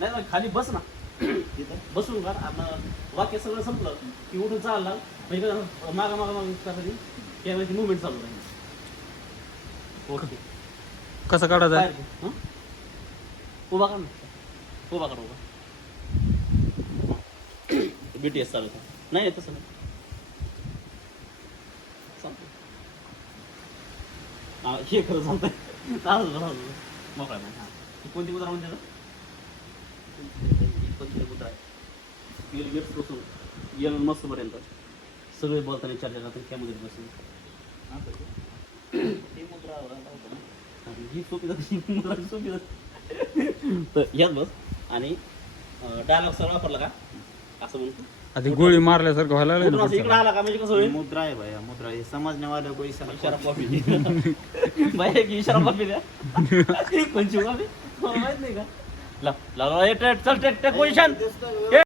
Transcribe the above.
नाही ना खाली बस ना. बसून का वाक्य सगळं संपलं की उठून चालला म्हणजे मागा मागा माग कधी कॅमेराची मुवमेंट चालू राहील. ओके. कसं काढायचं? उभा का ना. उभा बी टी बीटीएस चालू नाही तसं नाही. हा, हे खरं चालतंय चालू चालू मोकळा नाही हां ही कोणती मुद्रा म्हणते ना? ही कोणती मुद्रा आहे? येल गेट्सपासून येल मस्त पर्यंत. सगळे बोलताना चर्चा करताना कॅमध्ये बसून ते. मुद्रा लावतो ना. आणि ही सोपी जाते मुद्रा सोपी जाते. तर यात बस. आणि डायलॉग सगळं वापरला का? असं म्हणतो. आधी गोळी मारल्यासारखं व्हायला लागलं कुठून ना असं इकडे पुढचं. आला का म्हणजे कसं ही होईल मुद्रा आहे भैया मुद्रा हे समजने वाला कोई इशारा इशारा कॉफी बाई की इशारा कॉफी द्या. कोणची कॉफी मला माहीत नाही का? ला ला ला, ए, टे- चल टेक टेक पोझिशन दिसतं